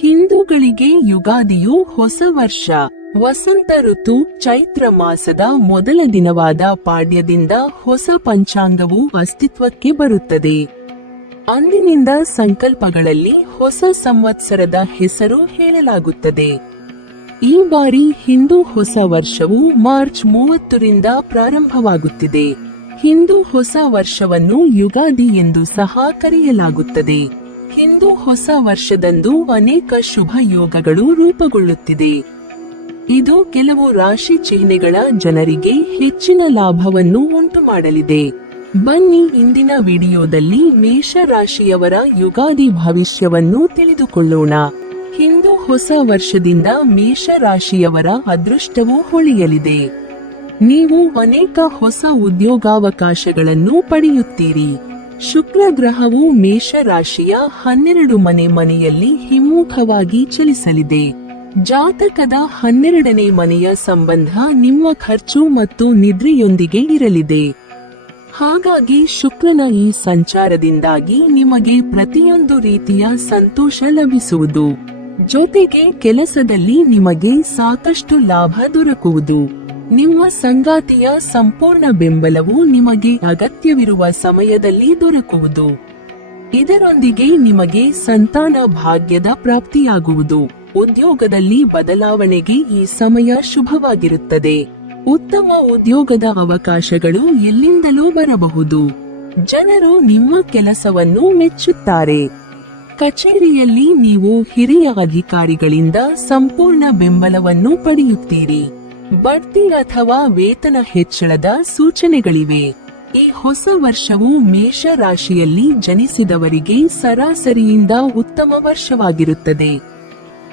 ಹಿಂದೂಗಳಿಗೆ ಯುಗಾದಿಯು ಹೊಸ ವರ್ಷ. ವಸಂತ ಋತು ಚೈತ್ರ ಮಾಸದ ಮೊದಲ ದಿನವಾದ ಪಾಡ್ಯದಿಂದ ಹೊಸ ಪಂಚಾಂಗವು ಅಸ್ತಿತ್ವಕ್ಕೆ ಬರುತ್ತದೆ. ಅಂದಿನಿಂದ ಸಂಕಲ್ಪಗಳಲ್ಲಿ ಹೊಸ ಸಂವತ್ಸರದ ಹೆಸರು ಹೇಳಲಾಗುತ್ತದೆ. ಈ ಬಾರಿ ಹಿಂದೂ ಹೊಸ ವರ್ಷವು ಮಾರ್ಚ್ 30ರಿಂದ ಪ್ರಾರಂಭವಾಗುತ್ತಿದೆ. ಹಿಂದೂ ಹೊಸ ವರ್ಷವನ್ನು ಯುಗಾದಿ ಎಂದು ಸಹ ಕರೆಯಲಾಗುತ್ತದೆ. ಹಿಂದೂ ಹೊಸ ವರ್ಷದಂದು ಅನೇಕ ಶುಭ ಯೋಗಗಳು ರೂಪುಗೊಳ್ಳುತ್ತಿದೆ. ಇದು ಕೆಲವು ರಾಶಿ ಚಿಹ್ನೆಗಳ ಜನರಿಗೆ ಹೆಚ್ಚಿನ ಲಾಭವನ್ನು ಉಂಟುಮಾಡಲಿದೆ. ಬನ್ನಿ ಇಂದಿನ ವಿಡಿಯೋದಲ್ಲಿ ಮೇಷ ರಾಶಿಯವರ ಯುಗಾದಿ ಭವಿಷ್ಯವನ್ನು ತಿಳಿದುಕೊಳ್ಳೋಣ. ಹಿಂದೂ ಹೊಸ ವರ್ಷದಿಂದ ಮೇಷ ರಾಶಿಯವರ ಅದೃಷ್ಟವು ಹೊಳೆಯಲಿದೆ. ನೀವು ಅನೇಕ ಹೊಸ ಉದ್ಯೋಗಾವಕಾಶಗಳನ್ನು ಪಡೆಯುತ್ತೀರಿ. ಶುಕ್ರ ಗ್ರಹವು ಮೇಷ ರಾಶಿಯ 12 ಮನೆಯಲ್ಲಿ ಹಿಮ್ಮುಖವಾಗಿ ಚಲಿಸಲಿದೆ. ಜಾತಕದ 12ನೇ ಮನೆಯ ಸಂಬಂಧ ನಿಮ್ಮ ಖರ್ಚು ಮತ್ತು ನಿದ್ರೆಯೊಂದಿಗೆ ಇರಲಿದೆ. ಹಾಗಾಗಿ ಶುಕ್ರನ ಈ ಸಂಚಾರದಿಂದಾಗಿ ನಿಮಗೆ ಪ್ರತಿಯೊಂದು ರೀತಿಯ ಸಂತೋಷ ಲಭಿಸುವುದು. ಜೊತೆಗೆ ಕೆಲಸದಲ್ಲಿ ನಿಮಗೆ ಸಾಕಷ್ಟು ಲಾಭ ದೊರಕುವುದು. ನಿಮ್ಮ ಸಂಗಾತಿಯ ಸಂಪೂರ್ಣ ಬೆಂಬಲವು ನಿಮಗೆ ಅಗತ್ಯವಿರುವ ಸಮಯದಲ್ಲಿ ದೊರಕುವುದು. ಇದರೊಂದಿಗೆ ನಿಮಗೆ ಸಂತಾನ ಭಾಗ್ಯದ ಪ್ರಾಪ್ತಿಯಾಗುವುದು. ಉದ್ಯೋಗದಲ್ಲಿ ಬದಲಾವಣೆಗೆ ಈ ಸಮಯ ಶುಭವಾಗಿರುತ್ತದೆ. ಉತ್ತಮ ಉದ್ಯೋಗದ ಅವಕಾಶಗಳು ಎಲ್ಲಿಂದಲೂ ಬರಬಹುದು. ಜನರು ನಿಮ್ಮ ಕೆಲಸವನ್ನು ಮೆಚ್ಚುತ್ತಾರೆ. ಕಚೇರಿಯಲ್ಲಿ ನೀವು ಹಿರಿಯ ಅಧಿಕಾರಿಗಳಿಂದ ಸಂಪೂರ್ಣ ಬೆಂಬಲವನ್ನು ಪಡೆಯುತ್ತೀರಿ. ಬಡ್ತಿ ಅಥವಾ ವೇತನ ಹೆಚ್ಚಳದ ಸೂಚನೆಗಳಿವೆ. ಈ ಹೊಸ ವರ್ಷವು ಮೇಷ ರಾಶಿಯಲ್ಲಿ ಜನಿಸಿದವರಿಗೆ ಸರಾಸರಿಯಿಂದ ಉತ್ತಮ ವರ್ಷವಾಗಿರುತ್ತದೆ.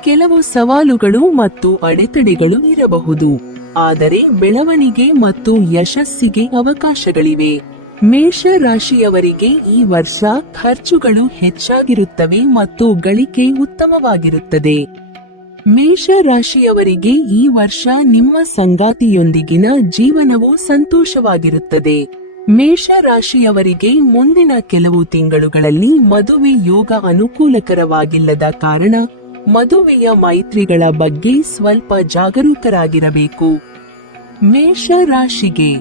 ಕೆಲವು ಸವಾಲುಗಳು ಮತ್ತು ಅಡೆತಡೆಗಳು ಇರಬಹುದು, ಆದರೆ ಬೆಳವಣಿಗೆ ಮತ್ತು ಯಶಸ್ಸಿಗೆ ಅವಕಾಶಗಳಿವೆ. ಮೇಷ ರಾಶಿಯವರಿಗೆ ಈ ವರ್ಷ ಖರ್ಚುಗಳು ಹೆಚ್ಚಾಗಿರುತ್ತವೆ ಮತ್ತು ಗಳಿಕೆ ಉತ್ತಮವಾಗಿರುತ್ತದೆ. ಮೇಷ ರಾಶಿಯವರಿಗೆ ಈ ವರ್ಷ ನಿಮ್ಮ ಸಂಗಾತಿಯೊಂದಿಗಿನ ಜೀವನವು ಸಂತೋಷವಾಗಿರುತ್ತದೆ. ಮೇಷ ರಾಶಿಯವರಿಗೆ ಮುಂದಿನ ಕೆಲವು ತಿಂಗಳುಗಳಲ್ಲಿ ಮದುವೆ ಯೋಗ ಅನುಕೂಲಕರವಾಗಿಲ್ಲದ ಕಾರಣ ಮದುವೆಯ ಮೈತ್ರಿಗಳ ಬಗ್ಗೆ ಸ್ವಲ್ಪ ಜಾಗರೂಕರಾಗಿರಬೇಕು. ಮೇಷ ರಾಶಿಗೆ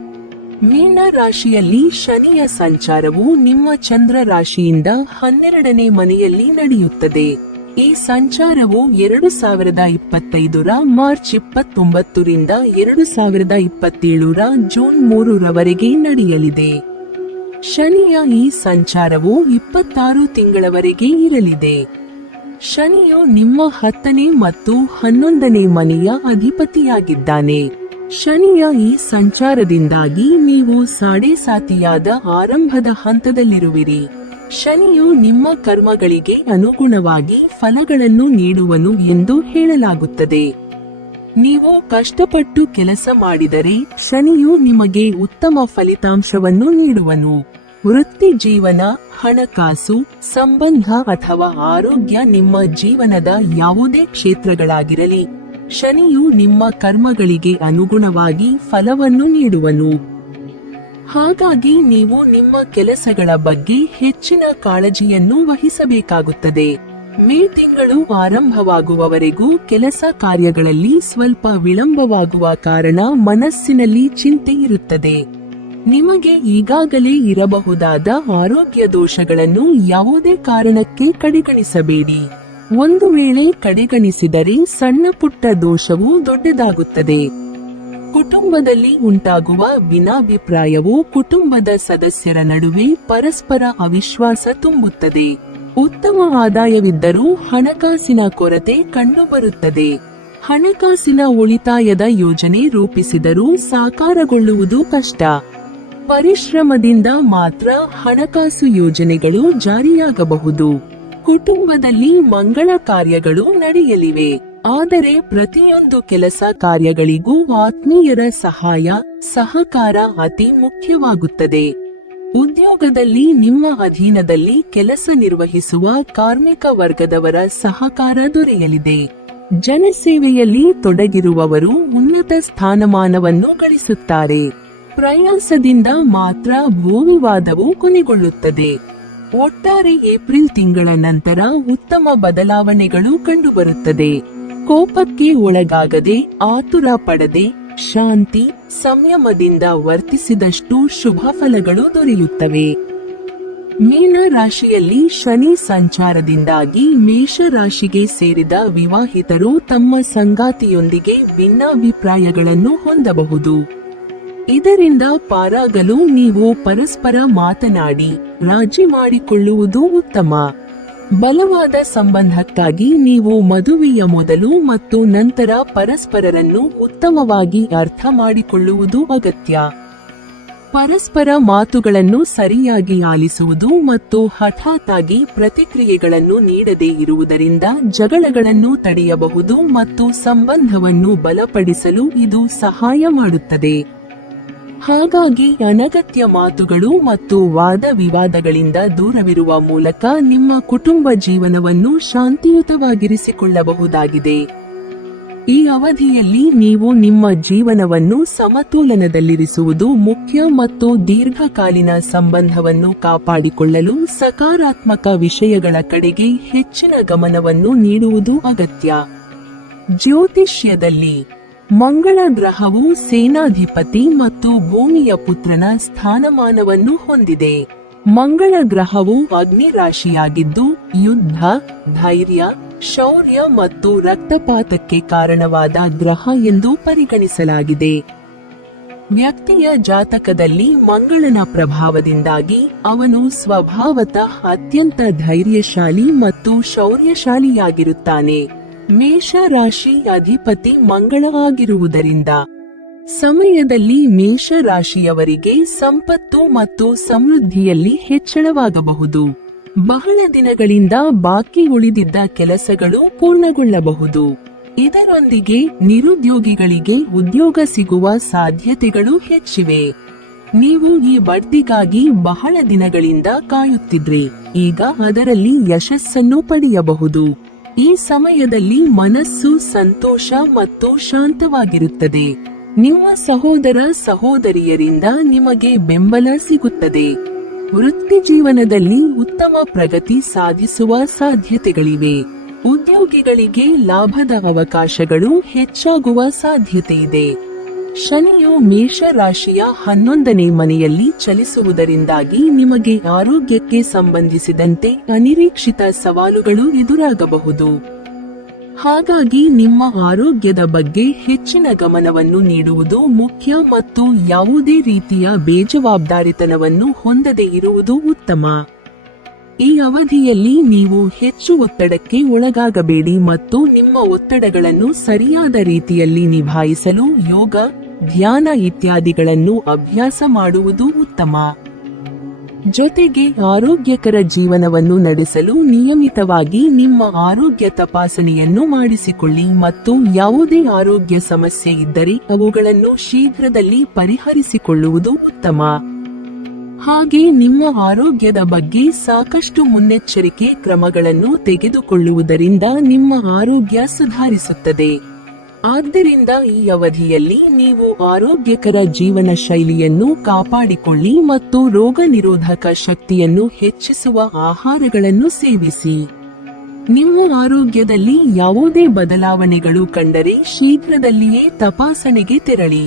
ಮೀನ ರಾಶಿಯಲ್ಲಿ ಶನಿಯ ಸಂಚಾರವು ನಿಮ್ಮ ಚಂದ್ರ ರಾಶಿಯಿಂದ 12ನೇ ಮನೆಯಲ್ಲಿ ನಡೆಯುತ್ತದೆ. ಈ ಸಂಚಾರವು 2025ರ ಮಾರ್ಚ್ 29ರಿಂದ 2027ರ ಜೂನ್ 3ರವರೆಗೆ ನಡೆಯಲಿದೆ. ಶನಿಯ ಈ ಸಂಚಾರವು 26 ತಿಂಗಳವರೆಗೆ ಇರಲಿದೆ. ಶನಿಯು ನಿಮ್ಮ 10ನೇ ಮತ್ತು 11ನೇ ಮನೆಯ ಅಧಿಪತಿಯಾಗಿದ್ದಾನೆ. ಶನಿಯ ಈ ಸಂಚಾರದಿಂದಾಗಿ ನೀವು ಸಾಡೆಸಾತಿಯಾದ ಆರಂಭದ ಹಂತದಲ್ಲಿರುವಿರಿ. ಶನಿಯು ನಿಮ್ಮ ಕರ್ಮಗಳಿಗೆ ಅನುಗುಣವಾಗಿ ಫಲಗಳನ್ನು ನೀಡುವನು ಎಂದು ಹೇಳಲಾಗುತ್ತದೆ. ನೀವು ಕಷ್ಟಪಟ್ಟು ಕೆಲಸ ಮಾಡಿದರೆ ಶನಿಯು ನಿಮಗೆ ಉತ್ತಮ ಫಲಿತಾಂಶವನ್ನು ನೀಡುವನು. ವೃತ್ತಿ ಜೀವನ, ಹಣಕಾಸು, ಸಂಬಂಧ ಅಥವಾ ಆರೋಗ್ಯ, ನಿಮ್ಮ ಜೀವನದ ಯಾವುದೇ ಕ್ಷೇತ್ರಗಳಾಗಿರಲಿ, ಶನಿಯು ನಿಮ್ಮ ಕರ್ಮಗಳಿಗೆ ಅನುಗುಣವಾಗಿ ಫಲವನ್ನು ನೀಡುವನು. ಹಾಗಾಗಿ ನೀವು ನಿಮ್ಮ ಕೆಲಸಗಳ ಬಗ್ಗೆ ಹೆಚ್ಚಿನ ಕಾಳಜಿಯನ್ನು ವಹಿಸಬೇಕಾಗುತ್ತದೆ. ಮೇ ತಿಂಗಳು ಆರಂಭವಾಗುವವರೆಗೂ ಕೆಲಸ ಕಾರ್ಯಗಳಲ್ಲಿ ಸ್ವಲ್ಪ ವಿಳಂಬವಾಗುವ ಕಾರಣ ಮನಸ್ಸಿನಲ್ಲಿ ಚಿಂತೆ ಇರುತ್ತದೆ. ನಿಮಗೆ ಈಗಾಗಲೇ ಇರಬಹುದಾದ ಆರೋಗ್ಯ ದೋಷಗಳನ್ನು ಯಾವುದೇ ಕಾರಣಕ್ಕೆ ಕಡೆಗಣಿಸಬೇಡಿ. ಒಂದು ವೇಳೆ ಕಡೆಗಣಿಸಿದರೆ ಸಣ್ಣ ಪುಟ್ಟ ದೋಷವು ದೊಡ್ಡದಾಗುತ್ತದೆ. ಕುಟುಂಬದಲ್ಲಿ ಉಂಟಾಗುವ ಭಿನ್ನಾಭಿಪ್ರಾಯವು ಕುಟುಂಬದ ಸದಸ್ಯರ ನಡುವೆ ಪರಸ್ಪರ ಅವಿಶ್ವಾಸ ತುಂಬುತ್ತದೆ. ಉತ್ತಮ ಆದಾಯವಿದ್ದರೂ ಹಣಕಾಸಿನ ಕೊರತೆ ಕಂಡುಬರುತ್ತದೆ. ಹಣಕಾಸಿನ ಉಳಿತಾಯದ ಯೋಜನೆ ರೂಪಿಸಿದರೂ ಸಾಕಾರಗೊಳ್ಳುವುದು ಕಷ್ಟ. ಪರಿಶ್ರಮದಿಂದ ಮಾತ್ರ ಹಣಕಾಸು ಯೋಜನೆಗಳು ಜಾರಿಯಾಗಬಹುದು. ಕುಟುಂಬದಲ್ಲಿ ಮಂಗಳ ಕಾರ್ಯಗಳು ನಡೆಯಲಿವೆ. ಆದರೆ ಪ್ರತಿಯೊಂದು ಕೆಲಸ ಕಾರ್ಯಗಳಿಗೂ ಆತ್ಮೀಯರ ಸಹಾಯ, ಸಹಕಾರ ಅತಿ ಮುಖ್ಯವಾಗುತ್ತದೆ. ಉದ್ಯೋಗದಲ್ಲಿ ನಿಮ್ಮ ಅಧೀನದಲ್ಲಿ ಕೆಲಸ ನಿರ್ವಹಿಸುವ ಕಾರ್ಮಿಕ ವರ್ಗದವರ ಸಹಕಾರ ದೊರೆಯಲಿದೆ. ಜನಸೇವೆಯಲ್ಲಿ ತೊಡಗಿರುವವರು ಉನ್ನತ ಸ್ಥಾನಮಾನವನ್ನು ಗಳಿಸುತ್ತಾರೆ. ಪ್ರಯಾಸದಿಂದ ಮಾತ್ರ ಭೂವಿವಾದವು ಕೊನೆಗೊಳ್ಳುತ್ತದೆ. ಒಟ್ಟಾರೆ ಏಪ್ರಿಲ್ ತಿಂಗಳ ನಂತರ ಉತ್ತಮ ಬದಲಾವಣೆಗಳು ಕಂಡುಬರುತ್ತದೆ. ಕೋಪಕ್ಕೆ ಒಳಗಾಗದೆ, ಆತುರ ಪಡದೆ, ಶಾಂತಿ, ಸಂಯಮದಿಂದ ವರ್ತಿಸಿದಷ್ಟು ಶುಭ ಫಲಗಳು ದೊರೆಯುತ್ತವೆ. ಮೀನ ರಾಶಿಯಲ್ಲಿ ಶನಿ ಸಂಚಾರದಿಂದಾಗಿ ಮೇಷ ರಾಶಿಗೆ ಸೇರಿದ ವಿವಾಹಿತರು ತಮ್ಮ ಸಂಗಾತಿಯೊಂದಿಗೆ ಭಿನ್ನಾಭಿಪ್ರಾಯಗಳನ್ನು ಹೊಂದಬಹುದು. ಇದರಿಂದ ಪಾರಾಗಲು ನೀವು ಪರಸ್ಪರ ಮಾತನಾಡಿ ರಾಜಿ ಮಾಡಿಕೊಳ್ಳುವುದು ಉತ್ತಮ. ಬಲವಾದ ಸಂಬಂಧಕ್ಕಾಗಿ ನೀವು ಮದುವೆಯ ಮೊದಲು ಮತ್ತು ನಂತರ ಪರಸ್ಪರರನ್ನು ಉತ್ತಮವಾಗಿ ಅರ್ಥ ಮಾಡಿಕೊಳ್ಳುವುದು ಅಗತ್ಯ. ಪರಸ್ಪರ ಮಾತುಗಳನ್ನು ಸರಿಯಾಗಿ ಆಲಿಸುವುದು ಮತ್ತು ಹಠಾತ್ತಾಗಿ ಪ್ರತಿಕ್ರಿಯೆಗಳನ್ನು ನೀಡದೇ ಇರುವುದರಿಂದ ಜಗಳಗಳನ್ನು ತಡೆಯಬಹುದು ಮತ್ತು ಸಂಬಂಧವನ್ನು ಬಲಪಡಿಸಲು ಇದು ಸಹಾಯ ಮಾಡುತ್ತದೆ. ಹಾಗಾಗಿ ಅನಗತ್ಯ ಮಾತುಗಳು ಮತ್ತು ವಾದ ವಿವಾದಗಳಿಂದ ದೂರವಿರುವ ಮೂಲಕ ನಿಮ್ಮ ಕುಟುಂಬ ಜೀವನವನ್ನು ಶಾಂತಿಯುತವಾಗಿರಿಸಿಕೊಳ್ಳಬಹುದಾಗಿದೆ. ಈ ಅವಧಿಯಲ್ಲಿ ನೀವು ನಿಮ್ಮ ಜೀವನವನ್ನು ಸಮತೋಲನದಲ್ಲಿರಿಸುವುದು ಮುಖ್ಯ ಮತ್ತು ದೀರ್ಘಕಾಲೀನ ಸಂಬಂಧವನ್ನು ಕಾಪಾಡಿಕೊಳ್ಳಲು ಸಕಾರಾತ್ಮಕ ವಿಷಯಗಳ ಕಡೆಗೆ ಹೆಚ್ಚಿನ ಗಮನವನ್ನು ನೀಡುವುದು ಅಗತ್ಯ. ಜ್ಯೋತಿಷ್ಯದಲ್ಲಿ ಮಂಗಳ ಗ್ರಹವು ಸೇನಾಧಿಪತಿ ಮತ್ತು ಭೂಮಿಯ ಪುತ್ರನ ಸ್ಥಾನಮಾನವನ್ನು ಹೊಂದಿದೆ. ಮಂಗಳ ಗ್ರಹವು ಅಗ್ನಿ ರಾಶಿಯಾಗಿದ್ದು ಯುದ್ಧ, ಧೈರ್ಯ, ಶೌರ್ಯ ಮತ್ತು ರಕ್ತಪಾತಕ್ಕೆ ಕಾರಣವಾದ ಗ್ರಹ ಎಂದು ಪರಿಗಣಿಸಲಾಗಿದೆ. ವ್ಯಕ್ತಿಯ ಜಾತಕದಲ್ಲಿ ಮಂಗಳನ ಪ್ರಭಾವದಿಂದಾಗಿ ಅವನು ಸ್ವಭಾವತಃ ಅತ್ಯಂತ ಧೈರ್ಯಶಾಲಿ ಮತ್ತು ಶೌರ್ಯಶಾಲಿಯಾಗಿರುತ್ತಾನೆ. ಮೇಷ ರಾಶಿ ಅಧಿಪತಿ ಮಂಗಳ ಆಗಿರುವುದರಿಂದ ಸಮಯದಲ್ಲಿ ಮೇಷ ರಾಶಿಯವರಿಗೆ ಸಂಪತ್ತು ಮತ್ತು ಸಮೃದ್ಧಿಯಲ್ಲಿ ಹೆಚ್ಚಳವಾಗಬಹುದು. ಬಹಳ ದಿನಗಳಿಂದ ಬಾಕಿ ಉಳಿದಿದ್ದ ಕೆಲಸಗಳು ಪೂರ್ಣಗೊಳ್ಳಬಹುದು. ಇದರೊಂದಿಗೆ ನಿರುದ್ಯೋಗಿಗಳಿಗೆ ಉದ್ಯೋಗ ಸಿಗುವ ಸಾಧ್ಯತೆಗಳು ಹೆಚ್ಚಿವೆ. ನೀವು ಈ ಬಡ್ತಿಗಾಗಿ ಬಹಳ ದಿನಗಳಿಂದ ಕಾಯುತ್ತಿದ್ರಿ, ಈಗ ಅದರಲ್ಲಿ ಯಶಸ್ಸನ್ನು ಪಡೆಯಬಹುದು. ಈ ಸಮಯದಲ್ಲಿ ಮನಸ್ಸು ಸಂತೋಷ ಮತ್ತು ಶಾಂತವಾಗಿರುತ್ತದೆ. ನಿಮ್ಮ ಸಹೋದರ ಸಹೋದರಿಯರಿಂದ ನಿಮಗೆ ಬೆಂಬಲ ಸಿಗುತ್ತದೆ. ವೃತ್ತಿ ಜೀವನದಲ್ಲಿ ಉತ್ತಮ ಪ್ರಗತಿ ಸಾಧಿಸುವ ಸಾಧ್ಯತೆಗಳಿವೆ. ಉದ್ಯೋಗಿಗಳಿಗೆ ಲಾಭದ ಅವಕಾಶಗಳು ಹೆಚ್ಚಾಗುವ ಸಾಧ್ಯತೆಯಿದೆ. ಶನಿಯು ಮೇಷ ರಾಶಿಯ 11ನೇ ಮನೆಯಲ್ಲಿ ಚಲಿಸುವುದರಿಂದಾಗಿ ನಿಮಗೆ ಆರೋಗ್ಯಕ್ಕೆ ಸಂಬಂಧಿಸಿದಂತೆ ಅನಿರೀಕ್ಷಿತ ಸವಾಲುಗಳು ಎದುರಾಗಬಹುದು. ಹಾಗಾಗಿ ನಿಮ್ಮ ಆರೋಗ್ಯದ ಬಗ್ಗೆ ಹೆಚ್ಚಿನ ಗಮನವನ್ನು ನೀಡುವುದು ಮುಖ್ಯ ಮತ್ತು ಯಾವುದೇ ರೀತಿಯ ಬೇಜವಾಬ್ದಾರಿತನವನ್ನು ಹೊಂದದೇ ಇರುವುದು ಉತ್ತಮ. ಈ ಅವಧಿಯಲ್ಲಿ ನೀವು ಹೆಚ್ಚು ಒತ್ತಡಕ್ಕೆ ಒಳಗಾಗಬೇಡಿ ಮತ್ತು ನಿಮ್ಮ ಒತ್ತಡಗಳನ್ನು ಸರಿಯಾದ ರೀತಿಯಲ್ಲಿ ನಿಭಾಯಿಸಲು ಯೋಗ, ಧ್ಯಾನ ಇತ್ಯಾದಿಗಳನ್ನು ಅಭ್ಯಾಸ ಮಾಡುವುದು ಉತ್ತಮ. ಜೊತೆಗೆ ಆರೋಗ್ಯಕರ ಜೀವನವನ್ನು ನಡೆಸಲು ನಿಯಮಿತವಾಗಿ ನಿಮ್ಮ ಆರೋಗ್ಯ ತಪಾಸಣೆಯನ್ನು ಮಾಡಿಸಿಕೊಳ್ಳಿ ಮತ್ತು ಯಾವುದೇ ಆರೋಗ್ಯ ಸಮಸ್ಯೆ ಇದ್ದರೆ ಅವುಗಳನ್ನು ಶೀಘ್ರದಲ್ಲಿ ಪರಿಹರಿಸಿಕೊಳ್ಳುವುದು ಉತ್ತಮ. ಹಾಗೆ ನಿಮ್ಮ ಆರೋಗ್ಯದ ಬಗ್ಗೆ ಸಾಕಷ್ಟು ಮುನ್ನೆಚ್ಚರಿಕೆ ಕ್ರಮಗಳನ್ನು ತೆಗೆದುಕೊಳ್ಳುವುದರಿಂದ ನಿಮ್ಮ ಆರೋಗ್ಯ ಸುಧಾರಿಸುತ್ತದೆ. ಆದ್ದರಿಂದ ಈ ಅವಧಿಯಲ್ಲಿ ನೀವು ಆರೋಗ್ಯಕರ ಜೀವನ ಶೈಲಿಯನ್ನು ಕಾಪಾಡಿಕೊಳ್ಳಿ ಮತ್ತು ರೋಗ ನಿರೋಧಕ ಶಕ್ತಿಯನ್ನು ಹೆಚ್ಚಿಸುವ ಆಹಾರಗಳನ್ನು ಸೇವಿಸಿ. ನಿಮ್ಮ ಆರೋಗ್ಯದಲ್ಲಿ ಯಾವುದೇ ಬದಲಾವಣೆಗಳು ಕಂಡರೆ ಶೀಘ್ರದಲ್ಲಿಯೇ ತಪಾಸಣೆಗೆ ತೆರಳಿ.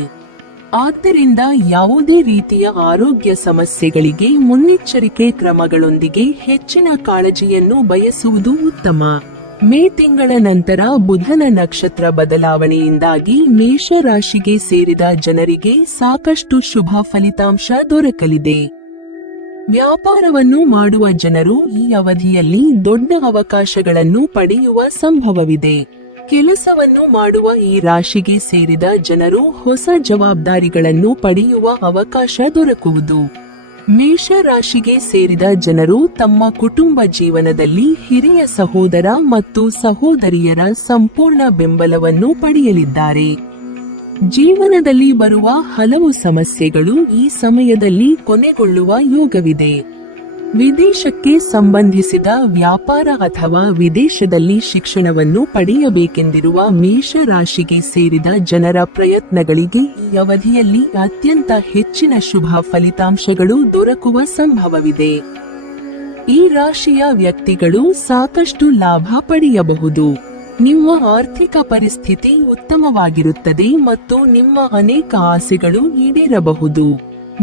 ಆದ್ದರಿಂದ ಯಾವುದೇ ರೀತಿಯ ಆರೋಗ್ಯ ಸಮಸ್ಯೆಗಳಿಗೆ ಮುನ್ನೆಚ್ಚರಿಕೆ ಕ್ರಮಗಳೊಂದಿಗೆ ಹೆಚ್ಚಿನ ಕಾಳಜಿಯನ್ನು ಬಯಸುವುದು ಉತ್ತಮ. ಮೇ ತಿಂಗಳ ನಂತರ ಬುಧನ ನಕ್ಷತ್ರ ಬದಲಾವಣೆಯಿಂದಾಗಿ ಮೇಷ ರಾಶಿಗೆ ಸೇರಿದ ಜನರಿಗೆ ಸಾಕಷ್ಟು ಶುಭ ಫಲಿತಾಂಶ ದೊರಕಲಿದೆ. ವ್ಯಾಪಾರವನ್ನು ಮಾಡುವ ಜನರು ಈ ಅವಧಿಯಲ್ಲಿ ದೊಡ್ಡ ಅವಕಾಶಗಳನ್ನು ಪಡೆಯುವ ಸಂಭವವಿದೆ. ಕೆಲಸವನ್ನು ಮಾಡುವ ಈ ರಾಶಿಗೆ ಸೇರಿದ ಜನರು ಹೊಸ ಜವಾಬ್ದಾರಿಗಳನ್ನು ಪಡೆಯುವ ಅವಕಾಶ ದೊರಕುವುದು. ಮೇಷ ರಾಶಿಗೆ ಸೇರಿದ ಜನರು ತಮ್ಮ ಕುಟುಂಬ ಜೀವನದಲ್ಲಿ ಹಿರಿಯ ಸಹೋದರ ಮತ್ತು ಸಹೋದರಿಯರ ಸಂಪೂರ್ಣ ಬೆಂಬಲವನ್ನು ಪಡೆಯಲಿದ್ದಾರೆ. ಜೀವನದಲ್ಲಿ ಬರುವ ಹಲವು ಸಮಸ್ಯೆಗಳು ಈ ಸಮಯದಲ್ಲಿ ಕೊನೆಗೊಳ್ಳುವ ಯೋಗವಿದೆ. ವಿದೇಶಕ್ಕೆ ಸಂಬಂಧಿಸಿದ ವ್ಯಾಪಾರ ಅಥವಾ ವಿದೇಶದಲ್ಲಿ ಶಿಕ್ಷಣವನ್ನು ಪಡೆಯಬೇಕೆಂದಿರುವ ಮೇಷ ರಾಶಿಗೆ ಸೇರಿದ ಜನರ ಪ್ರಯತ್ನಗಳಿಗೆ ಈ ಅವಧಿಯಲ್ಲಿ ಅತ್ಯಂತ ಹೆಚ್ಚಿನ ಶುಭ ಫಲಿತಾಂಶಗಳು ದೊರಕುವ ಸಂಭವವಿದೆ. ಈ ರಾಶಿಯ ವ್ಯಕ್ತಿಗಳು ಸಾಕಷ್ಟು ಲಾಭ ಪಡೆಯಬಹುದು. ನಿಮ್ಮ ಆರ್ಥಿಕ ಪರಿಸ್ಥಿತಿ ಉತ್ತಮವಾಗಿರುತ್ತದೆ ಮತ್ತು ನಿಮ್ಮ ಅನೇಕ ಆಸೆಗಳು ಈಡೇರಬಹುದು.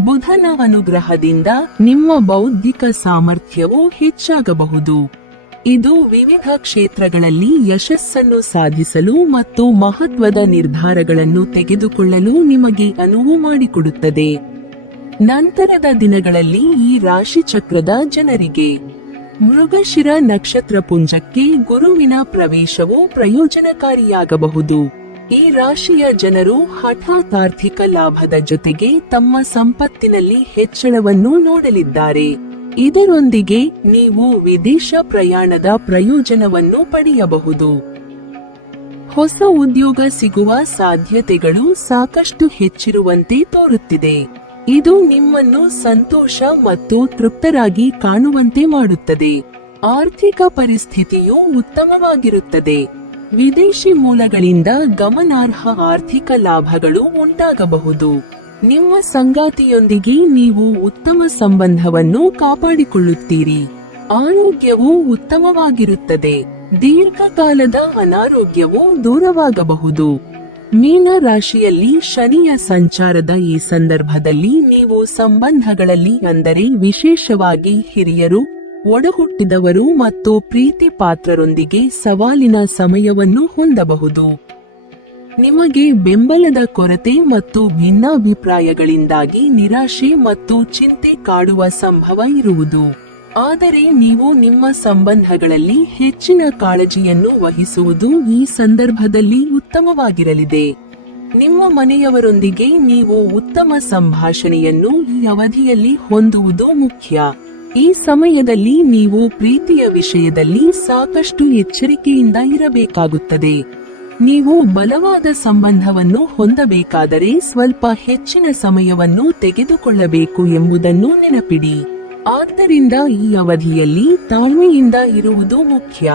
ಬುಧನ ಅನುಗ್ರಹದಿಂದ ನಿಮ್ಮ ಬೌದ್ಧಿಕ ಸಾಮರ್ಥ್ಯವು ಹೆಚ್ಚಾಗಬಹುದು. ಇದು ವಿವಿಧ ಕ್ಷೇತ್ರಗಳಲ್ಲಿ ಯಶಸ್ಸನ್ನು ಸಾಧಿಸಲು ಮತ್ತು ಮಹತ್ವದ ನಿರ್ಧಾರಗಳನ್ನು ತೆಗೆದುಕೊಳ್ಳಲು ನಿಮಗೆ ಅನುವು ಮಾಡಿಕೊಡುತ್ತದೆ. ನಂತರದ ದಿನಗಳಲ್ಲಿ ಈ ರಾಶಿ ಚಕ್ರದ ಜನರಿಗೆ ಮೃಗಶಿರ ನಕ್ಷತ್ರ ಪುಂಜಕ್ಕೆ ಗುರುವಿನ ಪ್ರವೇಶವು ಪ್ರಯೋಜನಕಾರಿಯಾಗಬಹುದು. ಈ ರಾಶಿಯ ಜನರು ಹಠಾತ್ ಆರ್ಥಿಕ ಲಾಭದ ಜೊತೆಗೆ ತಮ್ಮ ಸಂಪತ್ತಿನಲ್ಲಿ ಹೆಚ್ಚಳವನ್ನು ನೋಡಲಿದ್ದಾರೆ. ಇದರೊಂದಿಗೆ ನೀವು ವಿದೇಶ ಪ್ರಯಾಣದ ಪ್ರಯೋಜನವನ್ನು ಪಡೆಯಬಹುದು. ಹೊಸ ಉದ್ಯೋಗ ಸಿಗುವ ಸಾಧ್ಯತೆಗಳು ಸಾಕಷ್ಟು ಹೆಚ್ಚಿರುವಂತೆ ತೋರುತ್ತಿದೆ. ಇದು ನಿಮ್ಮನ್ನು ಸಂತೋಷ ಮತ್ತು ತೃಪ್ತರಾಗಿ ಕಾಣುವಂತೆ ಮಾಡುತ್ತದೆ. ಆರ್ಥಿಕ ಪರಿಸ್ಥಿತಿಯು ಉತ್ತಮವಾಗಿರುತ್ತದೆ. ವಿದೇಶಿ ಮೂಲಗಳಿಂದ ಗಮನಾರ್ಹ ಆರ್ಥಿಕ ಲಾಭಗಳು ಉಂಟಾಗಬಹುದು. ನಿಮ್ಮ ಸಂಗಾತಿಯೊಂದಿಗೆ ನೀವು ಉತ್ತಮ ಸಂಬಂಧವನ್ನು ಕಾಪಾಡಿಕೊಳ್ಳುತ್ತೀರಿ. ಆರೋಗ್ಯವು ಉತ್ತಮವಾಗಿರುತ್ತದೆ. ದೀರ್ಘಕಾಲದ ಅನಾರೋಗ್ಯವು ದೂರವಾಗಬಹುದು. ಮೀನ ರಾಶಿಯಲ್ಲಿ ಶನಿಯ ಸಂಚಾರದ ಈ ಸಂದರ್ಭದಲ್ಲಿ ನೀವು ಸಂಬಂಧಗಳಲ್ಲಿ, ಅಂದರೆ ವಿಶೇಷವಾಗಿ ಹಿರಿಯರು, ಒಡಹುಟ್ಟಿದವರು ಮತ್ತು ಪ್ರೀತಿ ಪಾತ್ರರೊಂದಿಗೆ ಸವಾಲಿನ ಸಮಯವನ್ನು ಹೊಂದಬಹುದು. ನಿಮಗೆ ಬೆಂಬಲದ ಕೊರತೆ ಮತ್ತು ಭಿನ್ನಾಭಿಪ್ರಾಯಗಳಿಂದಾಗಿ ನಿರಾಶೆ ಮತ್ತು ಚಿಂತೆ ಕಾಡುವ ಸಂಭವ ಇರುವುದು. ಆದರೆ ನೀವು ನಿಮ್ಮ ಸಂಬಂಧಗಳಲ್ಲಿ ಹೆಚ್ಚಿನ ಕಾಳಜಿಯನ್ನು ವಹಿಸುವುದು ಈ ಸಂದರ್ಭದಲ್ಲಿ ಉತ್ತಮವಾಗಿರಲಿದೆ. ನಿಮ್ಮ ಮನೆಯವರೊಂದಿಗೆ ನೀವು ಉತ್ತಮ ಸಂಭಾಷಣೆಯನ್ನು ಈ ಅವಧಿಯಲ್ಲಿ ಹೊಂದುವುದು ಮುಖ್ಯ. ಈ ಸಮಯದಲ್ಲಿ ನೀವು ಪ್ರೀತಿಯ ವಿಷಯದಲ್ಲಿ ಸಾಕಷ್ಟು ಎಚ್ಚರಿಕೆಯಿಂದ ಇರಬೇಕಾಗುತ್ತದೆ. ನೀವು ಬಲವಾದ ಸಂಬಂಧವನ್ನು ಹೊಂದಬೇಕಾದರೆ ಸ್ವಲ್ಪ ಹೆಚ್ಚಿನ ಸಮಯವನ್ನು ತೆಗೆದುಕೊಳ್ಳಬೇಕು ಎಂಬುದನ್ನು ನೆನಪಿಡಿ. ಆದ್ದರಿಂದ ಈ ಅವಧಿಯಲ್ಲಿ ತಾಳ್ಮೆಯಿಂದ ಇರುವುದು ಮುಖ್ಯ.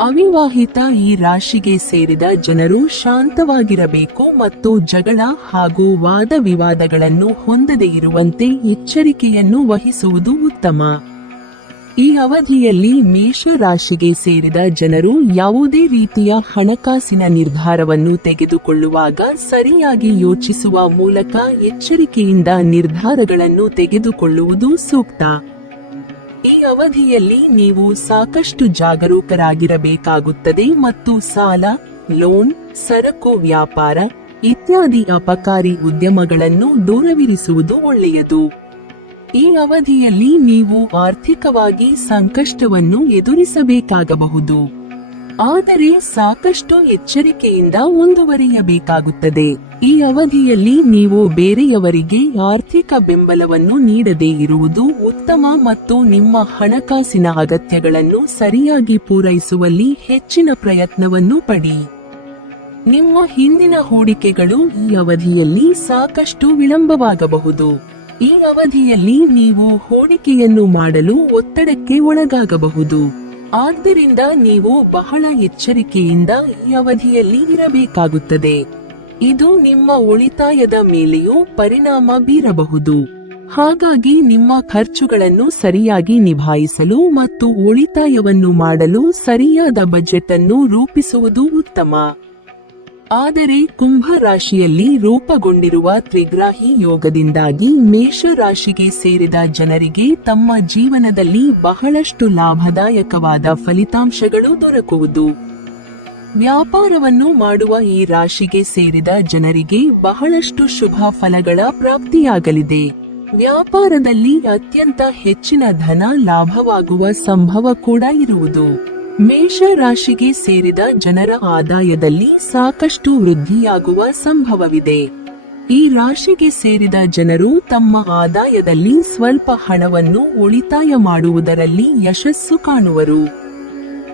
ಅವಿವಾಹಿತ ಈ ರಾಶಿಗೆ ಸೇರಿದ ಜನರು ಶಾಂತವಾಗಿರಬೇಕು ಮತ್ತು ಜಗಳ ಹಾಗೂ ವಾದ ವಿವಾದಗಳನ್ನು ಹೊಂದದೇ ಇರುವಂತೆ ಎಚ್ಚರಿಕೆಯನ್ನು ವಹಿಸುವುದು ಉತ್ತಮ. ಈ ಅವಧಿಯಲ್ಲಿ ಮೇಷ ರಾಶಿಗೆ ಸೇರಿದ ಜನರು ಯಾವುದೇ ರೀತಿಯ ಹಣಕಾಸಿನ ನಿರ್ಧಾರವನ್ನು ತೆಗೆದುಕೊಳ್ಳುವಾಗ ಸರಿಯಾಗಿ ಯೋಚಿಸುವ ಮೂಲಕ ಎಚ್ಚರಿಕೆಯಿಂದ ನಿರ್ಧಾರಗಳನ್ನು ತೆಗೆದುಕೊಳ್ಳುವುದು ಸೂಕ್ತ. ಈ ಅವಧಿಯಲ್ಲಿ ನೀವು ಸಾಕಷ್ಟು ಜಾಗರೂಕರಾಗಿರಬೇಕಾಗುತ್ತದೆ ಮತ್ತು ಸಾಲ, ಲೋನ್, ಸರಕು ವ್ಯಾಪಾರ ಇತ್ಯಾದಿ ಅಪಕಾರಿ ಉದ್ಯಮಗಳನ್ನು ದೂರವಿರಿಸುವುದು ಒಳ್ಳೆಯದು. ಈ ಅವಧಿಯಲ್ಲಿ ನೀವು ಆರ್ಥಿಕವಾಗಿ ಸಂಕಷ್ಟವನ್ನು ಎದುರಿಸಬೇಕಾಗಬಹುದು. ಆದರೆ ಸಾಕಷ್ಟು ಎಚ್ಚರಿಕೆಯಿಂದ ಮುಂದುವರಿಯಬೇಕಾಗುತ್ತದೆ. ಈ ಅವಧಿಯಲ್ಲಿ ನೀವು ಬೇರೆಯವರಿಗೆ ಆರ್ಥಿಕ ಬೆಂಬಲವನ್ನು ನೀಡದೇ ಇರುವುದು ಉತ್ತಮ ಮತ್ತು ನಿಮ್ಮ ಹಣಕಾಸಿನ ಅಗತ್ಯಗಳನ್ನು ಸರಿಯಾಗಿ ಪೂರೈಸುವಲ್ಲಿ ಹೆಚ್ಚಿನ ಪ್ರಯತ್ನವನ್ನು ಪಡಿ. ನಿಮ್ಮ ಹಿಂದಿನ ಹೂಡಿಕೆಗಳು ಈ ಅವಧಿಯಲ್ಲಿ ಸಾಕಷ್ಟು ವಿಳಂಬವಾಗಬಹುದು. ಈ ಅವಧಿಯಲ್ಲಿ ನೀವು ಹೂಡಿಕೆಯನ್ನು ಮಾಡಲು ಒತ್ತಡಕ್ಕೆ ಒಳಗಾಗಬಹುದು. ಆದ್ದರಿಂದ ನೀವು ಬಹಳ ಎಚ್ಚರಿಕೆಯಿಂದ ಈ ಅವಧಿಯಲ್ಲಿ ಇರಬೇಕಾಗುತ್ತದೆ. ಇದು ನಿಮ್ಮ ಉಳಿತಾಯದ ಮೇಲೆಯೂ ಪರಿಣಾಮ ಬೀರಬಹುದು. ಹಾಗಾಗಿ ನಿಮ್ಮ ಖರ್ಚುಗಳನ್ನು ಸರಿಯಾಗಿ ನಿಭಾಯಿಸಲು ಮತ್ತು ಉಳಿತಾಯವನ್ನು ಮಾಡಲು ಸರಿಯಾದ ಬಜೆಟ್ ಅನ್ನು ರೂಪಿಸುವುದು ಉತ್ತಮ. ಆದರೆ ಕುಂಭ ರಾಶಿಯಲ್ಲಿ ರೂಪುಗೊಂಡಿರುವ ತ್ರಿಗ್ರಾಹಿ ಯೋಗದಿಂದಾಗಿ ಮೇಷ ರಾಶಿಗೆ ಸೇರಿದ ಜನರಿಗೆ ತಮ್ಮ ಜೀವನದಲ್ಲಿ ಬಹಳಷ್ಟು ಲಾಭದಾಯಕವಾದ ಫಲಿತಾಂಶಗಳು ದೊರಕುವುದು. ವ್ಯಾಪಾರವನ್ನು ಮಾಡುವ ಈ ರಾಶಿಗೆ ಸೇರಿದ ಜನರಿಗೆ ಬಹಳಷ್ಟು ಶುಭ ಫಲಗಳ ಪ್ರಾಪ್ತಿಯಾಗಲಿದೆ. ವ್ಯಾಪಾರದಲ್ಲಿ ಅತ್ಯಂತ ಹೆಚ್ಚಿನ ಧನ ಲಾಭವಾಗುವ ಸಂಭವ ಕೂಡ ಇರುವುದು. ಮೇಷ ರಾಶಿಗೆ ಸೇರಿದ ಜನರ ಆದಾಯದಲ್ಲಿ ಸಾಕಷ್ಟು ವೃದ್ಧಿಯಾಗುವ ಸಂಭವವಿದೆ. ಈ ರಾಶಿಗೆ ಸೇರಿದ ಜನರು ತಮ್ಮ ಆದಾಯದಲ್ಲಿ ಸ್ವಲ್ಪ ಹಣವನ್ನು ಉಳಿತಾಯ ಮಾಡುವುದರಲ್ಲಿ ಯಶಸ್ಸು ಕಾಣುವರು.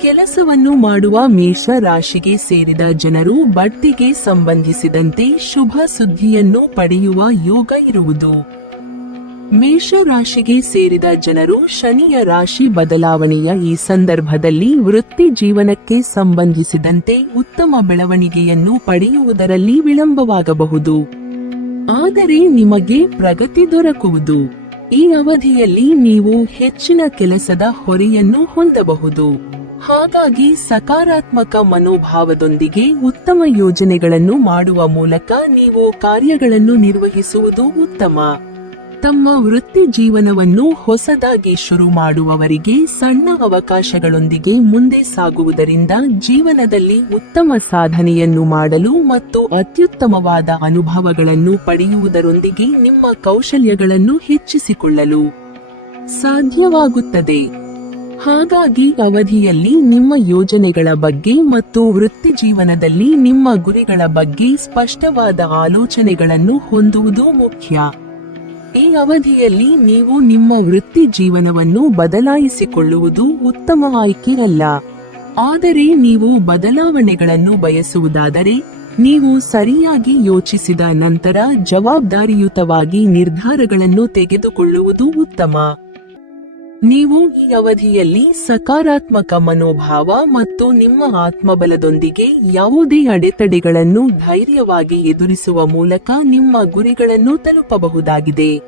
ಕೆಲಸವನ್ನು ಮಾಡುವ ಮೇಷ ರಾಶಿಗೆ ಸೇರಿದ ಜನರು ಬಡ್ತಿಗೆ ಸಂಬಂಧಿಸಿದಂತೆ ಶುಭ ಸುದ್ದಿಯನ್ನು ಪಡೆಯುವ ಯೋಗ ಇರುವುದು. ಮೇಷ ರಾಶಿಗೆ ಸೇರಿದ ಜನರು ಶನಿಯ ರಾಶಿ ಬದಲಾವಣೆಯ ಈ ಸಂದರ್ಭದಲ್ಲಿ ವೃತ್ತಿ ಜೀವನಕ್ಕೆ ಸಂಬಂಧಿಸಿದಂತೆ ಉತ್ತಮ ಬೆಳವಣಿಗೆಯನ್ನು ಪಡೆಯುವುದರಲ್ಲಿ ವಿಳಂಬವಾಗಬಹುದು. ಆದರೆ ನಿಮಗೆ ಪ್ರಗತಿ ದೊರಕುವುದು. ಈ ಅವಧಿಯಲ್ಲಿ ನೀವು ಹೆಚ್ಚಿನ ಕೆಲಸದ ಹೊರೆಯನ್ನು ಹೊಂದಬಹುದು. ಹಾಗಾಗಿ ಸಕಾರಾತ್ಮಕ ಮನೋಭಾವದೊಂದಿಗೆ ಉತ್ತಮ ಯೋಜನೆಗಳನ್ನು ಮಾಡುವ ಮೂಲಕ ನೀವು ಕಾರ್ಯಗಳನ್ನು ನಿರ್ವಹಿಸುವುದು ಉತ್ತಮ. ತಮ್ಮ ವೃತ್ತಿ ಜೀವನವನ್ನು ಹೊಸದಾಗಿ ಶುರು ಮಾಡುವವರಿಗೆ ಸಣ್ಣ ಅವಕಾಶಗಳೊಂದಿಗೆ ಮುಂದೆ ಸಾಗುವುದರಿಂದ ಜೀವನದಲ್ಲಿ ಉತ್ತಮ ಸಾಧನೆಯನ್ನು ಮಾಡಲು ಮತ್ತು ಅತ್ಯುತ್ತಮವಾದ ಅನುಭವಗಳನ್ನು ಪಡೆಯುವುದರೊಂದಿಗೆ ನಿಮ್ಮ ಕೌಶಲ್ಯಗಳನ್ನು ಹೆಚ್ಚಿಸಿಕೊಳ್ಳಲು ಸಾಧ್ಯವಾಗುತ್ತದೆ. ಹಾಗಾಗಿ ಅವಧಿಯಲ್ಲಿ ನಿಮ್ಮ ಯೋಜನೆಗಳ ಬಗ್ಗೆ ಮತ್ತು ವೃತ್ತಿ ಜೀವನದಲ್ಲಿ ನಿಮ್ಮ ಗುರಿಗಳ ಬಗ್ಗೆ ಸ್ಪಷ್ಟವಾದ ಆಲೋಚನೆಗಳನ್ನು ಹೊಂದುವುದು ಮುಖ್ಯ. ಈ ಅವಧಿಯಲ್ಲಿ ನೀವು ನಿಮ್ಮ ವೃತ್ತಿ ಜೀವನವನ್ನು ಬದಲಾಯಿಸಿಕೊಳ್ಳುವುದು ಉತ್ತಮ ಆಯ್ಕೆ ಅಲ್ಲ. ಆದರೆ ನೀವು ಬದಲಾವಣೆಗಳನ್ನು ಬಯಸುವುದಾದರೆ ನೀವು ಸರಿಯಾಗಿ ಯೋಚಿಸಿದ ನಂತರ ಜವಾಬ್ದಾರಿಯುತವಾಗಿ ನಿರ್ಧಾರಗಳನ್ನು ತೆಗೆದುಕೊಳ್ಳುವುದು ಉತ್ತಮ. ನೀವು ಈ ಅವಧಿಯಲ್ಲಿ ಸಕಾರಾತ್ಮಕ ಮನೋಭಾವ ಮತ್ತು ನಿಮ್ಮ ಆತ್ಮಬಲದೊಂದಿಗೆ ಯಾವುದೇ ಅಡೆತಡೆಗಳನ್ನು ಧೈರ್ಯವಾಗಿ ಎದುರಿಸುವ ಮೂಲಕ ನಿಮ್ಮ ಗುರಿಗಳನ್ನು ತಲುಪಬಹುದಾಗಿದೆ.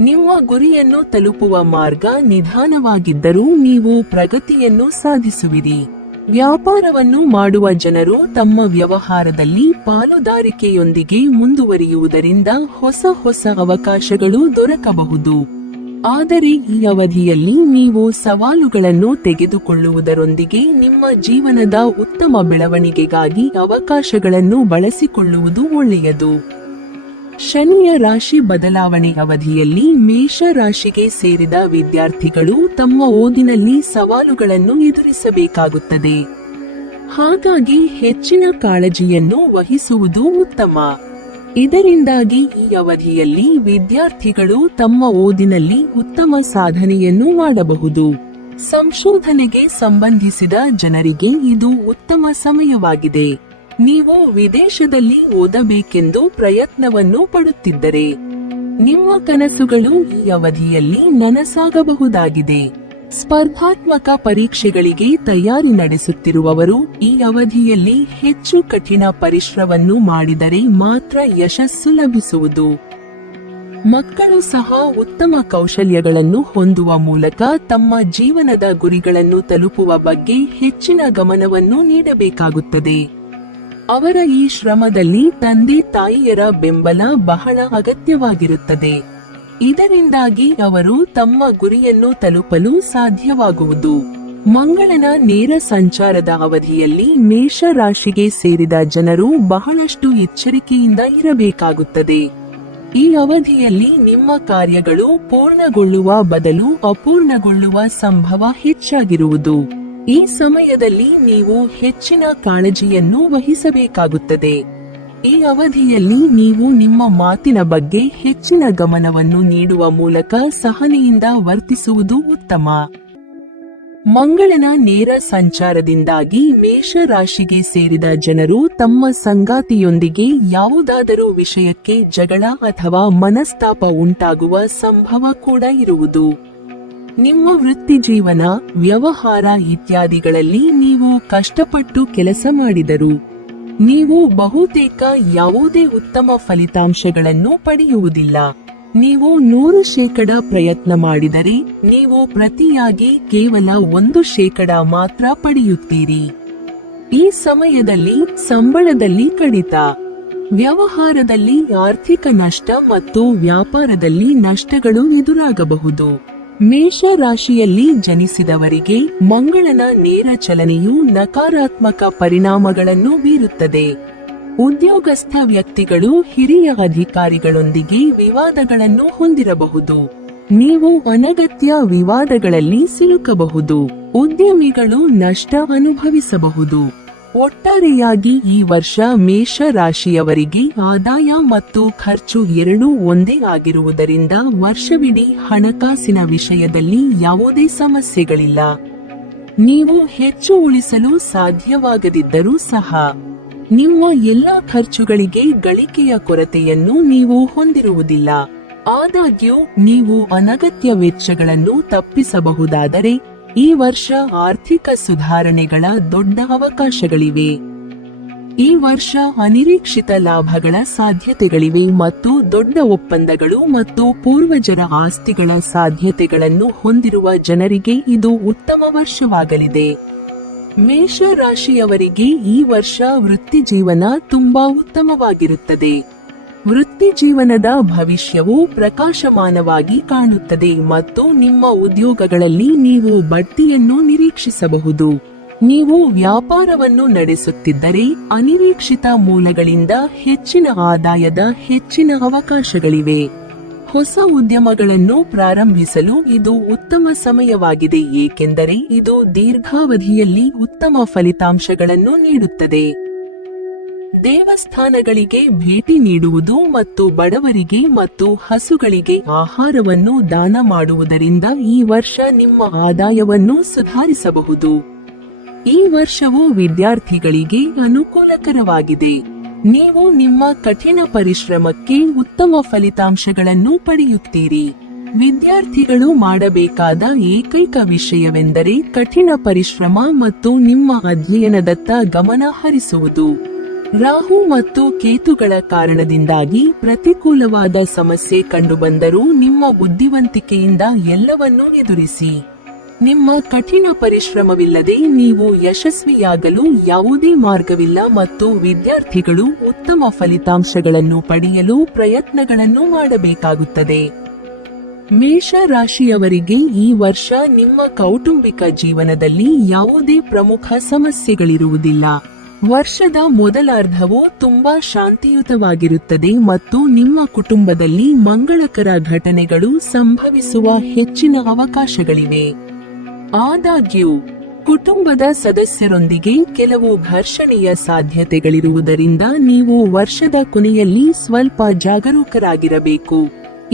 ನಿಮ್ಮ ಗುರಿಯನ್ನು ತಲುಪುವ ಮಾರ್ಗ ನಿಧಾನವಾಗಿದ್ದರೂ ನೀವು ಪ್ರಗತಿಯನ್ನು ಸಾಧಿಸುವಿರಿ. ವ್ಯಾಪಾರವನ್ನು ಮಾಡುವ ಜನರು ತಮ್ಮ ವ್ಯವಹಾರದಲ್ಲಿ ಪಾಲುದಾರಿಕೆಯೊಂದಿಗೆ ಮುಂದುವರಿಯುವುದರಿಂದ ಹೊಸ ಅವಕಾಶಗಳು ದೊರಕಬಹುದು. ಆದರೆ ಈ ಅವಧಿಯಲ್ಲಿ ನೀವು ಸವಾಲುಗಳನ್ನು ತೆಗೆದುಕೊಳ್ಳುವುದರೊಂದಿಗೆ ನಿಮ್ಮ ಜೀವನದ ಉತ್ತಮ ಬೆಳವಣಿಗೆಗಾಗಿ ಅವಕಾಶಗಳನ್ನು ಬಳಸಿಕೊಳ್ಳುವುದು ಒಳ್ಳೆಯದು. ಶನಿಯ ರಾಶಿ ಬದಲಾವಣೆ ಅವಧಿಯಲ್ಲಿ ಮೇಷ ರಾಶಿಗೆ ಸೇರಿದ ವಿದ್ಯಾರ್ಥಿಗಳು ತಮ್ಮ ಓದಿನಲ್ಲಿ ಸವಾಲುಗಳನ್ನು ಎದುರಿಸಬೇಕಾಗುತ್ತದೆ. ಹಾಗಾಗಿ ಹೆಚ್ಚಿನ ಕಾಳಜಿಯನ್ನು ವಹಿಸುವುದು ಉತ್ತಮ. ಇದರಿಂದಾಗಿ ಈ ಅವಧಿಯಲ್ಲಿ ವಿದ್ಯಾರ್ಥಿಗಳು ತಮ್ಮ ಓದಿನಲ್ಲಿ ಉತ್ತಮ ಸಾಧನೆಯನ್ನು ಮಾಡಬಹುದು. ಸಂಶೋಧನೆಗೆ ಸಂಬಂಧಿಸಿದ ಜನರಿಗೆ ಇದು ಉತ್ತಮ ಸಮಯವಾಗಿದೆ. ನೀವು ವಿದೇಶದಲ್ಲಿ ಓದಬೇಕೆಂದು ಪ್ರಯತ್ನವನ್ನು ಪಡುತ್ತಿದ್ದರೆ ನಿಮ್ಮ ಕನಸುಗಳು ಈ ಅವಧಿಯಲ್ಲಿ ನನಸಾಗಬಹುದಾಗಿದೆ. ಸ್ಪರ್ಧಾತ್ಮಕ ಪರೀಕ್ಷೆಗಳಿಗೆ ತಯಾರಿ ನಡೆಸುತ್ತಿರುವವರು ಈ ಅವಧಿಯಲ್ಲಿ ಹೆಚ್ಚು ಕಠಿಣ ಪರಿಶ್ರಮವನ್ನು ಮಾಡಿದರೆ ಮಾತ್ರ ಯಶಸ್ಸು ಲಭಿಸುವುದು. ಮಕ್ಕಳು ಸಹ ಉತ್ತಮ ಕೌಶಲ್ಯಗಳನ್ನು ಹೊಂದುವ ಮೂಲಕ ತಮ್ಮ ಜೀವನದ ಗುರಿಗಳನ್ನು ತಲುಪುವ ಬಗ್ಗೆ ಹೆಚ್ಚಿನ ಗಮನವನ್ನು ನೀಡಬೇಕಾಗುತ್ತದೆ. ಅವರ ಈ ಶ್ರಮದಲ್ಲಿ ತಂದೆ ತಾಯಿಯರ ಬೆಂಬಲ ಬಹಳ ಅಗತ್ಯವಾಗಿರುತ್ತದೆ. ಇದರಿಂದಾಗಿ ಅವರು ತಮ್ಮ ಗುರಿಯನ್ನು ತಲುಪಲು ಸಾಧ್ಯವಾಗುವುದು. ಮಂಗಳನ ನೇರ ಸಂಚಾರದ ಅವಧಿಯಲ್ಲಿ ಮೇಷ ರಾಶಿಗೆ ಸೇರಿದ ಜನರು ಬಹಳಷ್ಟು ಎಚ್ಚರಿಕೆಯಿಂದ ಇರಬೇಕಾಗುತ್ತದೆ. ಈ ಅವಧಿಯಲ್ಲಿ ನಿಮ್ಮ ಕಾರ್ಯಗಳು ಪೂರ್ಣಗೊಳ್ಳುವ ಬದಲು ಅಪೂರ್ಣಗೊಳ್ಳುವ ಸಂಭವ ಹೆಚ್ಚಾಗಿರುವುದು. ಈ ಸಮಯದಲ್ಲಿ ನೀವು ಹೆಚ್ಚಿನ ಕಾಳಜಿಯನ್ನು ವಹಿಸಬೇಕಾಗುತ್ತದೆ. ಈ ಅವಧಿಯಲ್ಲಿ ನೀವು ನಿಮ್ಮ ಮಾತಿನ ಬಗ್ಗೆ ಹೆಚ್ಚಿನ ಗಮನವನ್ನು ನೀಡುವ ಮೂಲಕ ಸಹನೆಯಿಂದ ವರ್ತಿಸುವುದು ಉತ್ತಮ. ಮಂಗಳನ ನೇರ ಸಂಚಾರದಿಂದಾಗಿ ಮೇಷ ರಾಶಿಗೆ ಸೇರಿದ ಜನರು ತಮ್ಮ ಸಂಗಾತಿಯೊಂದಿಗೆ ಯಾವುದಾದರೂ ವಿಷಯಕ್ಕೆ ಜಗಳ ಅಥವಾ ಮನಸ್ತಾಪ ಉಂಟಾಗುವ ಸಂಭವ ಕೂಡ ಇರುವುದು. ನಿಮ್ಮ ವೃತ್ತಿ ಜೀವನ, ವ್ಯವಹಾರ ಇತ್ಯಾದಿಗಳಲ್ಲಿ ನೀವು ಕಷ್ಟಪಟ್ಟು ಕೆಲಸ ಮಾಡಿದರು ನೀವು ಬಹುತೇಕ ಯಾವುದೇ ಉತ್ತಮ ಫಲಿತಾಂಶಗಳನ್ನು ಪಡೆಯುವುದಿಲ್ಲ. ನೀವು 100% ಪ್ರಯತ್ನ ಮಾಡಿದರೆ ನೀವು ಪ್ರತಿಯಾಗಿ ಕೇವಲ 1% ಮಾತ್ರ ಪಡೆಯುತ್ತೀರಿ. ಈ ಸಮಯದಲ್ಲಿ ಸಂಬಳದಲ್ಲಿ ಕಡಿತ, ವ್ಯವಹಾರದಲ್ಲಿ ಆರ್ಥಿಕ ನಷ್ಟ ಮತ್ತು ವ್ಯಾಪಾರದಲ್ಲಿ ನಷ್ಟಗಳು ಎದುರಾಗಬಹುದು. ಮೇಷ ರಾಶಿಯಲ್ಲಿ ಜನಿಸಿದವರಿಗೆ ಮಂಗಳನ ನೇರ ಚಲನೆಯು ನಕಾರಾತ್ಮಕ ಪರಿಣಾಮಗಳನ್ನು ಬೀರುತ್ತದೆ. ಉದ್ಯೋಗಸ್ಥ ವ್ಯಕ್ತಿಗಳು ಹಿರಿಯ ಅಧಿಕಾರಿಗಳೊಂದಿಗೆ ವಿವಾದಗಳನ್ನು ಹೊಂದಿರಬಹುದು. ನೀವು ಅನಗತ್ಯ ವಿವಾದಗಳಲ್ಲಿ ಸಿಲುಕಬಹುದು. ಉದ್ಯಮಿಗಳು ನಷ್ಟ ಅನುಭವಿಸಬಹುದು. ಒಟ್ಟಾರೆಯಾಗಿ ಈ ವರ್ಷ ಮೇಷ ರಾಶಿಯವರಿಗೆ ಆದಾಯ ಮತ್ತು ಖರ್ಚು ಎರಡೂ ಒಂದೇ ಆಗಿರುವುದರಿಂದ ವರ್ಷವಿಡೀ ಹಣಕಾಸಿನ ವಿಷಯದಲ್ಲಿ ಯಾವುದೇ ಸಮಸ್ಯೆಗಳಿಲ್ಲ. ನೀವು ಹೆಚ್ಚು ಉಳಿಸಲು ಸಾಧ್ಯವಾಗದಿದ್ದರೂ ಸಹ ನಿಮ್ಮ ಎಲ್ಲಾ ಖರ್ಚುಗಳಿಗೆ ಗಳಿಕೆಯ ಕೊರತೆಯನ್ನು ನೀವು ಹೊಂದಿರುವುದಿಲ್ಲ. ಆದಾಗ್ಯೂ ನೀವು ಅನಗತ್ಯ ವೆಚ್ಚಗಳನ್ನು ತಪ್ಪಿಸಬಹುದಾದರೆ ಈ ವರ್ಷ ಆರ್ಥಿಕ ಸುಧಾರಣೆಗಳ ದೊಡ್ಡ ಅವಕಾಶಗಳಿವೆ. ಈ ವರ್ಷ ಅನಿರೀಕ್ಷಿತ ಲಾಭಗಳ ಸಾಧ್ಯತೆಗಳಿವೆ ಮತ್ತು ದೊಡ್ಡ ಒಪ್ಪಂದಗಳು ಮತ್ತು ಪೂರ್ವಜರ ಆಸ್ತಿಗಳ ಸಾಧ್ಯತೆಗಳನ್ನು ಹೊಂದಿರುವ ಜನರಿಗೆ ಇದು ಉತ್ತಮ ವರ್ಷವಾಗಲಿದೆ. ಮೇಷ ರಾಶಿಯವರಿಗೆ ಈ ವರ್ಷ ವೃತ್ತಿಜೀವನ ತುಂಬಾ ಉತ್ತಮವಾಗಿರುತ್ತದೆ. ವೃತ್ತಿಜೀವನದ ಭವಿಷ್ಯವು ಪ್ರಕಾಶಮಾನವಾಗಿ ಕಾಣುತ್ತದೆ ಮತ್ತು ನಿಮ್ಮ ಉದ್ಯೋಗಗಳಲ್ಲಿ ನೀವು ಬಡ್ತಿಯನ್ನು ನಿರೀಕ್ಷಿಸಬಹುದು. ನೀವು ವ್ಯಾಪಾರವನ್ನು ನಡೆಸುತ್ತಿದ್ದರೆ ಅನಿರೀಕ್ಷಿತ ಮೂಲಗಳಿಂದ ಹೆಚ್ಚಿನ ಆದಾಯದ ಹೆಚ್ಚಿನ ಅವಕಾಶಗಳಿವೆ. ಹೊಸ ಉದ್ಯಮಗಳನ್ನು ಪ್ರಾರಂಭಿಸಲು ಇದು ಉತ್ತಮ ಸಮಯವಾಗಿದೆ ಏಕೆಂದರೆ ಇದು ದೀರ್ಘಾವಧಿಯಲ್ಲಿ ಉತ್ತಮ ಫಲಿತಾಂಶಗಳನ್ನು ನೀಡುತ್ತದೆ. ದೇವಸ್ಥಾನಗಳಿಗೆ ಭೇಟಿ ನೀಡುವುದು ಮತ್ತು ಬಡವರಿಗೆ ಮತ್ತು ಹಸುಗಳಿಗೆ ಆಹಾರವನ್ನು ದಾನ ಮಾಡುವುದರಿಂದ ಈ ವರ್ಷ ನಿಮ್ಮ ಆದಾಯವನ್ನು ಸುಧಾರಿಸಬಹುದು. ಈ ವರ್ಷವು ವಿದ್ಯಾರ್ಥಿಗಳಿಗೆ ಅನುಕೂಲಕರವಾಗಿದೆ. ನೀವು ನಿಮ್ಮ ಕಠಿಣ ಪರಿಶ್ರಮಕ್ಕೆ ಉತ್ತಮ ಫಲಿತಾಂಶಗಳನ್ನು ಪಡೆಯುತ್ತೀರಿ. ವಿದ್ಯಾರ್ಥಿಗಳು ಮಾಡಬೇಕಾದ ಏಕೈಕ ವಿಷಯವೆಂದರೆ ಕಠಿಣ ಪರಿಶ್ರಮ ಮತ್ತು ನಿಮ್ಮ ಅಧ್ಯಯನದತ್ತ ಗಮನ ಹರಿಸುವುದು. ರಾಹು ಮತ್ತು ಕೇತುಗಳ ಕಾರಣದಿಂದಾಗಿ ಪ್ರತಿಕೂಲವಾದ ಸಮಸ್ಯೆ ಕಂಡುಬಂದರೂ ನಿಮ್ಮ ಬುದ್ಧಿವಂತಿಕೆಯಿಂದ ಎಲ್ಲವನ್ನೂ ಎದುರಿಸಿ. ನಿಮ್ಮ ಕಠಿಣ ಪರಿಶ್ರಮವಿಲ್ಲದೆ ನೀವು ಯಶಸ್ವಿಯಾಗಲು ಯಾವುದೇ ಮಾರ್ಗವಿಲ್ಲ ಮತ್ತು ವಿದ್ಯಾರ್ಥಿಗಳು ಉತ್ತಮ ಫಲಿತಾಂಶಗಳನ್ನು ಪಡೆಯಲು ಪ್ರಯತ್ನಗಳನ್ನು ಮಾಡಬೇಕಾಗುತ್ತದೆ. ಮೇಷ ರಾಶಿಯವರಿಗೆ ಈ ವರ್ಷ ನಿಮ್ಮ ಕೌಟುಂಬಿಕ ಜೀವನದಲ್ಲಿ ಯಾವುದೇ ಪ್ರಮುಖ ಸಮಸ್ಯೆಗಳಿರುವುದಿಲ್ಲ. ವರ್ಷದ ಮೊದಲಾರ್ಧವು ತುಂಬಾ ಶಾಂತಿಯುತವಾಗಿರುತ್ತದೆ ಮತ್ತು ನಿಮ್ಮ ಕುಟುಂಬದಲ್ಲಿ ಮಂಗಳಕರ ಘಟನೆಗಳು ಸಂಭವಿಸುವ ಹೆಚ್ಚಿನ ಅವಕಾಶಗಳಿವೆ. ಆದಾಗ್ಯೂ ಕುಟುಂಬದ ಸದಸ್ಯರೊಂದಿಗೆ ಕೆಲವು ಘರ್ಷಣೆಯ ಸಾಧ್ಯತೆಗಳಿರುವುದರಿಂದ ನೀವು ವರ್ಷದ ಕೊನೆಯಲ್ಲಿ ಸ್ವಲ್ಪ ಜಾಗರೂಕರಾಗಿರಬೇಕು.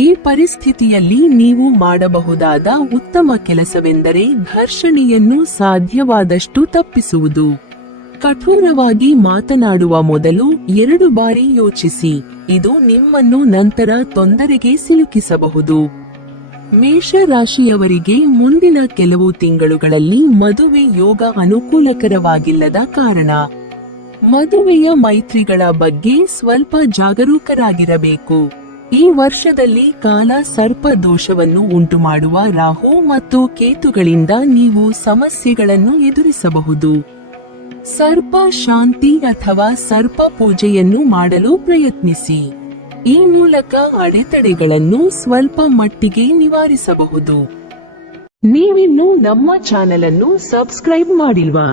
ಈ ಪರಿಸ್ಥಿತಿಯಲ್ಲಿ ನೀವು ಮಾಡಬಹುದಾದ ಉತ್ತಮ ಕೆಲಸವೆಂದರೆ ಘರ್ಷಣೆಯನ್ನು ಸಾಧ್ಯವಾದಷ್ಟು ತಪ್ಪಿಸುವುದು. ಕಠೋರವಾಗಿ ಮಾತನಾಡುವ ಮೊದಲು 2 ಬಾರಿ ಯೋಚಿಸಿ, ಇದು ನಿಮ್ಮನ್ನು ನಂತರ ತೊಂದರೆಗೆ ಸಿಲುಕಿಸಬಹುದು. ಮೇಷ ರಾಶಿಯವರಿಗೆ ಮುಂದಿನ ಕೆಲವು ತಿಂಗಳುಗಳಲ್ಲಿ ಮದುವೆ ಯೋಗ ಅನುಕೂಲಕರವಾಗಿಲ್ಲದ ಕಾರಣ ಮದುವೆಯ ಮೈತ್ರಿಗಳ ಬಗ್ಗೆ ಸ್ವಲ್ಪ ಜಾಗರೂಕರಾಗಿರಬೇಕು. ಈ ವರ್ಷದಲ್ಲಿ ಕಾಲ ಸರ್ಪ ದೋಷವನ್ನು ಉಂಟುಮಾಡುವ ರಾಹು ಮತ್ತು ಕೇತುಗಳಿಂದ ನೀವು ಸಮಸ್ಯೆಗಳನ್ನು ಎದುರಿಸಬಹುದು. ಸರ್ಪ ಶಾಂತಿ ಅಥವಾ ಸರ್ಪ ಪೂಜೆಯನ್ನು ಮಾಡಲು ಪ್ರಯತ್ನಿಸಿ. ಈ ಮೂಲಕ ಅಡೆತಡೆಗಳನ್ನು ಸ್ವಲ್ಪ ಮಟ್ಟಿಗೆ ನಿವಾರಿಸಬಹುದು. ನೀವಿನ್ನೂ ನಮ್ಮ ಚಾನೆಲ್ ಅನ್ನು ಸಬ್ಸ್ಕ್ರೈಬ್ ಮಾಡಿಲ್ವಾ?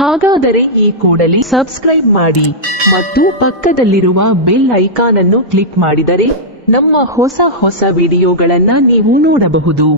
ಹಾಗಾದರೆ ಈ ಕೂಡಲೇ ಸಬ್ಸ್ಕ್ರೈಬ್ ಮಾಡಿ ಮತ್ತು ಪಕ್ಕದಲ್ಲಿರುವ ಬೆಲ್ ಐಕಾನ್ ಅನ್ನು ಕ್ಲಿಕ್ ಮಾಡಿದರೆ ನಮ್ಮ ಹೊಸ ವಿಡಿಯೋಗಳನ್ನ ನೀವು ನೋಡಬಹುದು.